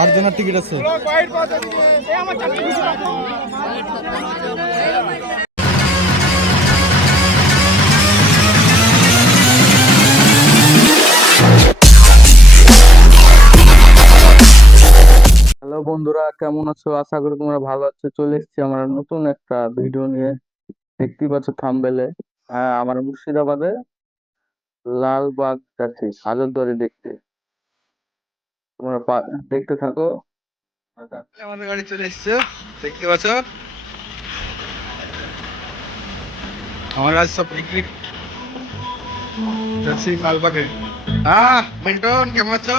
8 জনের টিকিট আছে। হ্যালো বন্ধুরা, কেমন আছো? আশা করি তোমরা ভালো আছো। চলে এসেছি আমরা নতুন একটা ভিডিও নিয়ে। দেখতেই পাচ্ছ থাম্বনেলে। হ্যাঁ, আমরা মুর্শিদাবাদে লালবাগ যাচ্ছি হাজারদুয়ারি দেখতে। তোমরা দেখতে থাকো। আমাদের গাড়ি চলে এসছে, দেখতে পাচ্ছ। আমরা আজ সব পিকনিক যাচ্ছি লালবাগে। মিল্টন কেমন আছো?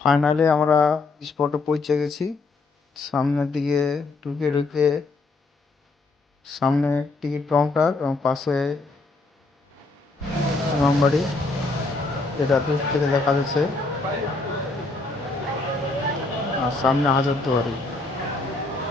ফাইনালি আমরা স্পটে পৌঁছে গেছি। সামনের দিকে ঢুকে ঢুকে সামনে টিকিট কাউন্টার এবং পাশে ইমামবাড়ি, যেটা দূর থেকে দেখা যাচ্ছে। আর সামনে হাজারদুয়ারি।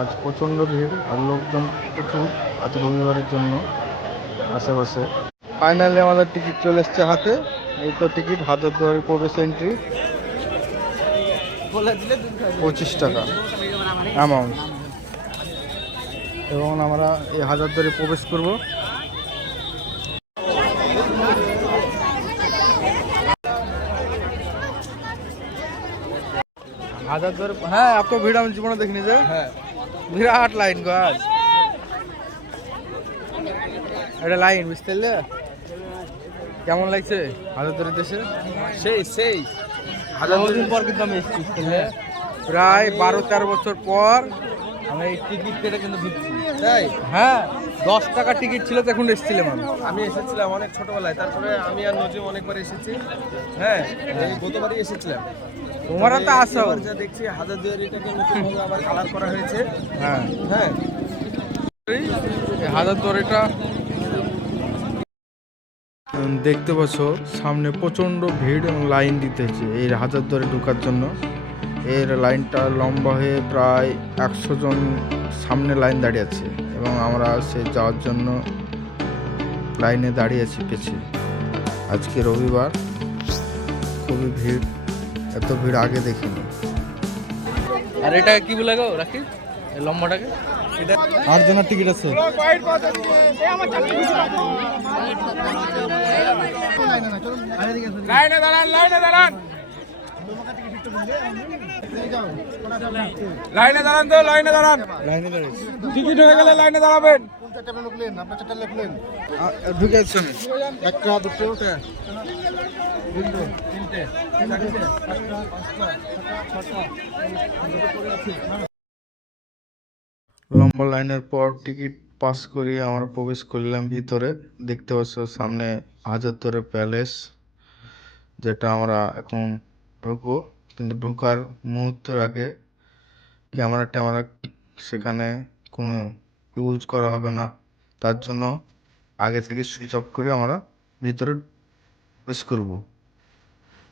আজ প্রচণ্ড ভিড় আর লোকজন প্রচুর আজ রবিবারের জন্য আশেপাশে। ফাইনালি আমাদের টিকিট চলে এসছে হাতে। এই তো টিকিট, হাজারদুয়ারি প্রবেশ এন্ট্রি 25 টাকা অ্যামাউন্ট। এবং আমরা এই হাজারদুয়ারি প্রবেশ করব। হাজারদুয়ারি, হ্যাঁ এত ভিড় আমি জীবনে দেখিনি যে। হ্যাঁ, বিরাট লাইন গাছ। এটা লাইন বুঝতে পারলে? কেমন লাগছে হাজারদুয়ারি দেশে? সেই হাজারদুয়ারি পর কিন্তু আমি এসেছি, প্রায় 12-13 বছর পর আমি এই টিকিট কেটে কিন্তু ঢুকছি। তাই? হ্যাঁ, 10 টাকা টিকিট ছিল, তখন এসেছিলাম আমি এসেছিলাম অনেক ছোটবেলায়, তারপরে আমি আর নজিম অনেকবার এসেছি। হ্যাঁ, এই গতবারই এসেছিলাম। তোমরা তো আসো। যা দেখছি হাজারদুয়ারিটাকে নতুনভাবে আবার কালার করা হয়েছে। হ্যাঁ হ্যাঁ, এই হাজারদুয়ারিটা দেখতে পাচ্ছ, সামনে প্রচণ্ড ভিড় এবং লাইন দিতে হচ্ছে এই হাজারদুয়ারি ঢোকার জন্য। এর লাইনটা লম্বা হয়ে প্রায় 100 জন সামনে লাইন দাঁড়িয়ে আছে এবং আমরা সে যাওয়ার জন্য লাইনে দাঁড়িয়ে আছি পেছে। আজকে রবিবার, খুবই ভিড়, এত ভিড় আগে দেখিনি। আর এটা কি বলে গো রাখি লম্বাটাকে? 8 জনের টিকিট আছে। লাইনে দাঁড়ান, লাইনে দাঁড়ান, লাইনে দাঁড়ান, তো লাইনে দাঁড়ান। লাইনে দাঁড়িয়েছি, টিকিট হয়ে গেলে লাইনে দাঁড়াবেন। ঢুকে যাচ্ছে না। একটা দুটো তিনটে লম্বা লাইনের পর টিকিট পাস করিয়ে আমরা প্রবেশ করলাম ভিতরে। দেখতে পাচ্ছ সামনে হাজারদুয়ারি প্যালেস, যেটা আমরা এখন ঢুকবো। কিন্তু ঢোকার মুহূর্তের আগে ক্যামেরা ট্যামেরা সেখানে কোনো ইউজ করা হবে না, তার জন্য আগে থেকে সুইচ অফ করে আমরা ভিতরে প্রবেশ করব।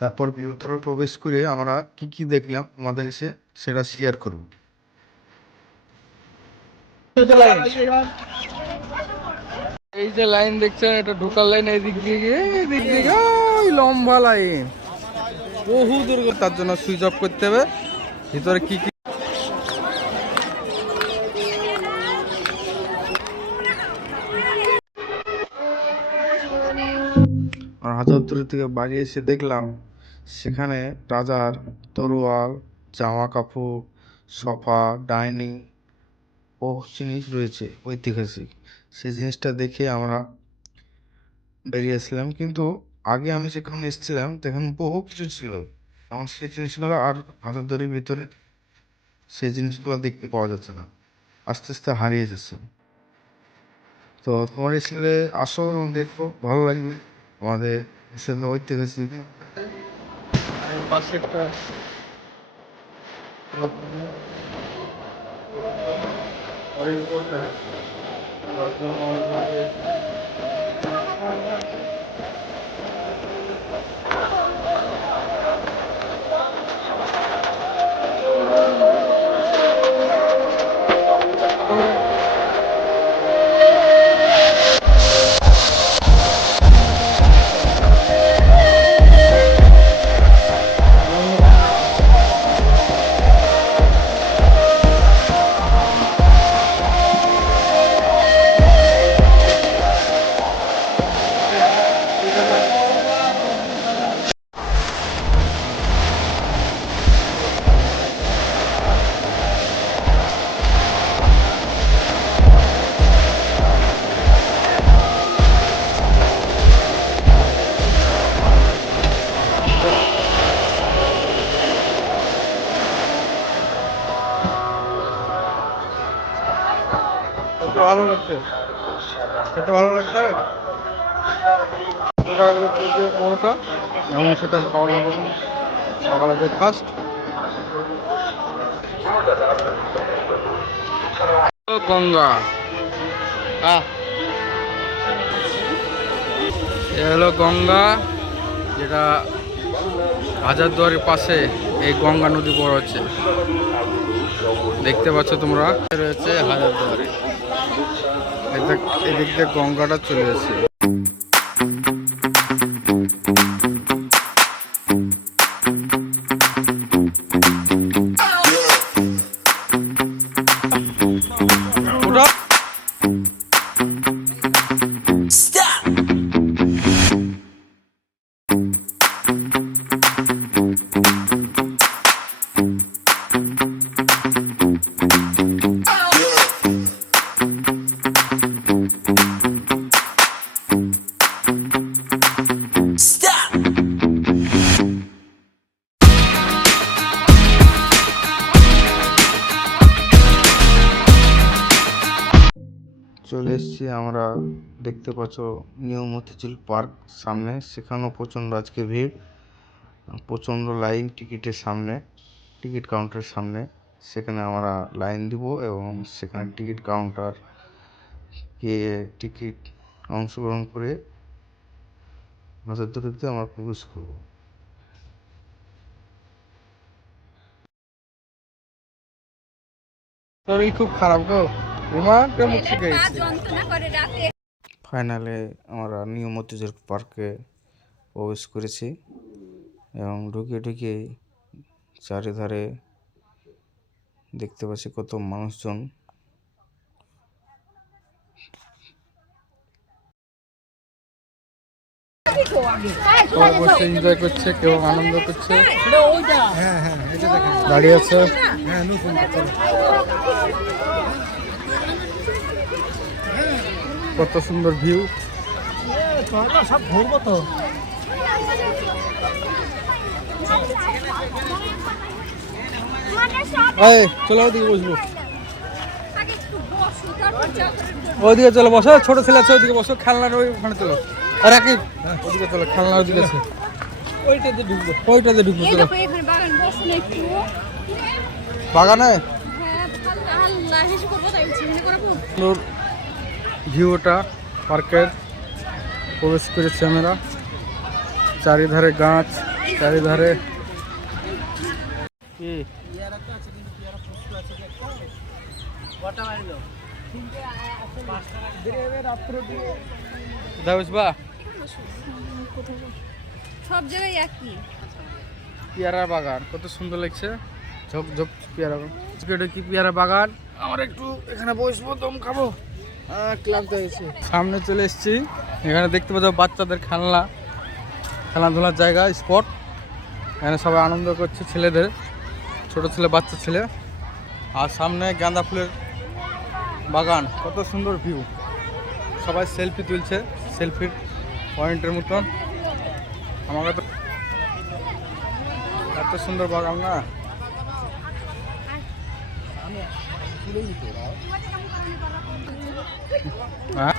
তারপর ভিতরে প্রবেশ করে আমরা কি কি দেখলাম আমাদের এসে সেটা শেয়ার করব। এই যে লাইন দেখছেন, এটা ঢোকার লাইন। এদিক দিকে ওই লম্বা লাইন, বহু দূর, তার জন্য সুইচ অফ করতে হবে। ভিতরে কি কি আর হাজারদুয়ারি থেকে বাড়ি এসে দেখলাম সেখানে রাজার তরোয়াল, জামা কাপড়, সোফা, ডাইনিং ও জিনিস রয়েছে ঐতিহাসিক। সেই জিনিসটা দেখে আমরা বেরিয়েছিলাম। কিন্তু আগে আমি যেখানে এসেছিলাম তখন বহু কিছু ছিল, আমার সেই জিনিসগুলো আর হাজারদুয়ারির ভিতরে সেই জিনিসগুলো দেখতে পাওয়া যাচ্ছে না, আস্তে আস্তে হারিয়ে যাচ্ছে। তো তোমার এসে আসো এবং দেখো, ভালো লাগবে। আমাদের এসে ঐতিহাসিক পাশে একটা কত ভালো লাগছে, কত ভালো লাগছে। মোটা এমন সেটা খাওয়া সকালে ব্রেকফাস্ট। গঙ্গা এ হলো গঙ্গা, যেটা হাজারদুয়ারির পাশে এই গঙ্গা নদী বড় হচ্ছে, দেখতে পাচ্ছ তোমরা। রয়েছে হাজারদুয়ারি, এদিক দিয়ে গঙ্গাটা চলে এসেছে। চলে এসেছি আমরা, দেখতে পাচ্ছ নিউ মতিঝিল পার্ক সামনে। সেখানেও প্রচণ্ড আজকে ভিড়, প্রচণ্ড লাইন টিকিটের সামনে, টিকিট কাউন্টারের সামনে। সেখানে আমরা লাইন দিব এবং সেখানে টিকিট কাউন্টার গিয়ে টিকিট অংশগ্রহণ করে হাজারদুয়ারিতে আমরা প্রবেশ করব। শরীর খুব খারাপ গো, ফাইনালে আমরা নিউ মতিঝিল পার্কে প্রবেশ করেছি এবং ঢুকে চারিধারে দেখতে পাচ্ছি কত মানুষজন। সবাই বসে এনজয় করছে, কেউ আনন্দ করছে, দাঁড়িয়ে আছে। কত সুন্দর ভিউ। সব ঘুরবো তো। চলো ওদিকে বসবো, ওদিকে চলো বসো, ছোট ছেলে আছে ওদিকে বসো, খেলনার ওইখানে চলো। আর রাকিব ওদিকে চলো, খেলনার ওদিকে আছে, ওইটাতে ঢুকবো, ওইটাতে ঢুকবো। চলো বাগানে ভিউটা পার্কের প্রবেশ করেছি আমরা। চারিধারে গাছ, চারিধারে কি সব জায়গায় একই পেয়ারা বাগান, কত সুন্দর লাগছে। ঝকঝক পেয়ারা বাগান, কি পেয়ারা বাগান। আমার একটু এখানে বসবো, দম খাবো, ক্লান্ত হয়েছে। সামনে চলে এসেছি, এখানে দেখতে পাচ্ছ বাচ্চাদের খেলাধুলার জায়গা, স্পট। এখানে সবাই আনন্দ করছে, ছেলেদের, ছোট ছেলে, বাচ্চা ছেলে। আর সামনে গাঁদা ফুলের বাগান, কত সুন্দর ভিউ। সবাই সেলফি তুলছে, সেলফির পয়েন্টের মতন। আমাকে তো এত সুন্দর বাগান না। হ্যাঁ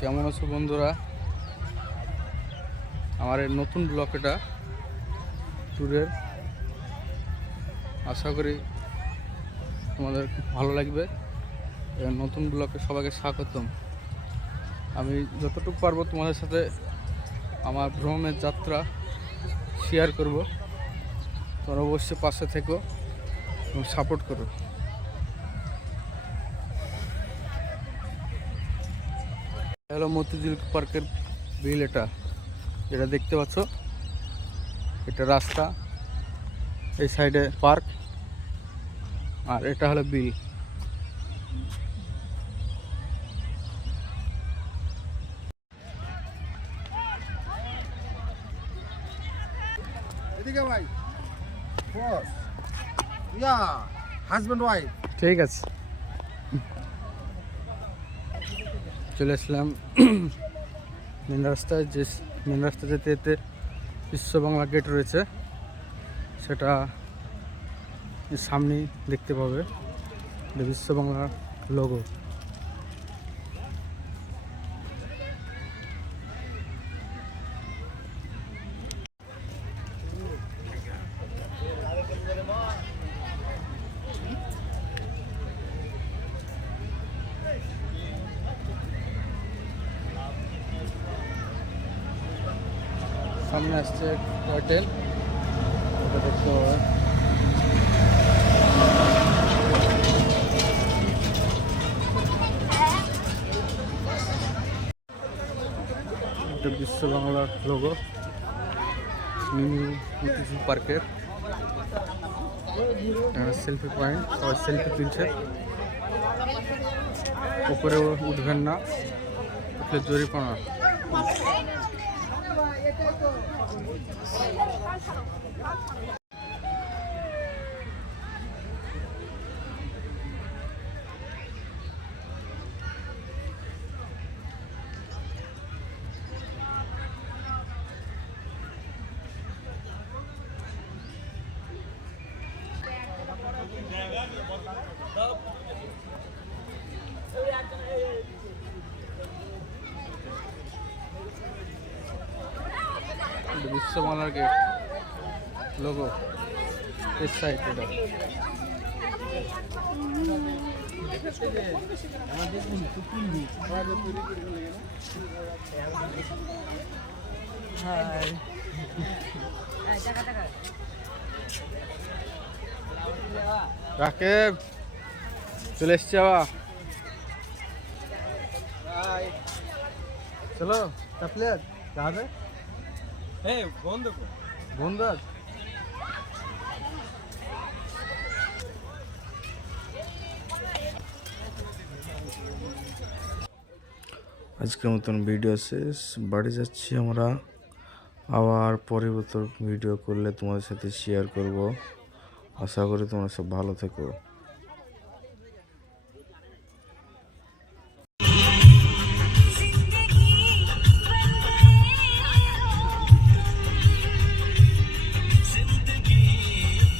কেমন আছো বন্ধুরা? আমার এই নতুন ব্লগ, এটা ট্যুরের, আশা করি তোমাদের ভালো লাগবে। নতুন ব্লগে সবাইকে স্বাগতম। আমি যতটুকু পারবো তোমাদের সাথে আমার ভ্রমণের যাত্রা শেয়ার করব। তোমরা অবশ্যই পাশে থেকো এবং সাপোর্ট করো। হ্যালো, মতিঝিল পার্কের বিল, এটা দেখতে পাচ্ছ, এটা রাস্তা, এই সাইডে পার্ক, আর এটা হলো বিল। এদিকে ভাই বস ইয়া হাজবেন্ড ওয়াইফ। ঠিক আছে, চলে আসলাম মেন রাস্তায়। যে মেন রাস্তা যেতে যেতে বিশ্ব বাংলা গেট রয়েছে, সেটা সামনেই দেখতে পাবে, বিশ্ব বাংলার লোগো। সামনে আসছে হোটেল, এটা দেখতে পাবে। এটা বিশ্ব বাংলার লোগো, মিনি ইউটিসি পার্কের। সেলফি পয়েন্ট, সবাই সেলফি তুলছে। উপরে উঠবেন না, উঠলে জরিমানা। বিশ্ব বাংলার গেট লোগো, এর সাইড এটা। হাই, রাকেব চলে এসছে বাবা। চলো প্লেয়ার যাবে বন্ধ বন্ধু। আজকের মতন ভিডিও শেষ, বাড়ি যাচ্ছি আমরা। আবার পরবর্তী ভিডিও করলে তোমাদের সাথে শেয়ার করব। আশা করি তোমরা সব ভালো থেকো।